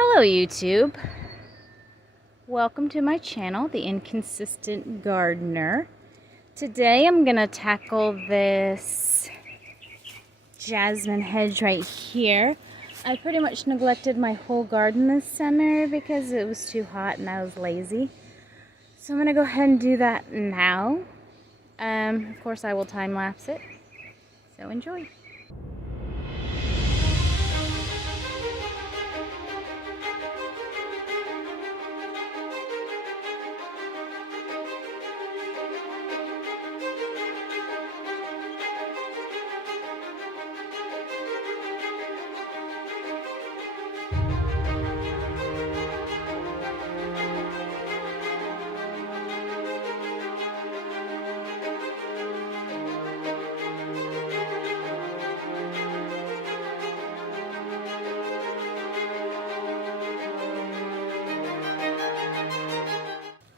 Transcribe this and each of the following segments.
Hello YouTube, welcome to my channel, The Inconsistent Gardener. Today I'm gonna tackle this jasmine hedge right here. I pretty much neglected my whole garden this summer because it was too hot and I was lazy. So I'm gonna go ahead and do that now. Of course I will time lapse it, so enjoy.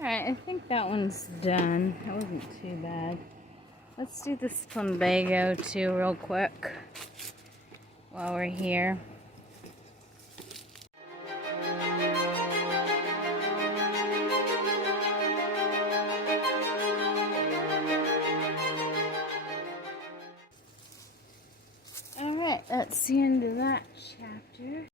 Alright, I think that one's done. That wasn't too bad. Let's do this plumbago too real quick while we're here. Alright, that's the end of that chapter.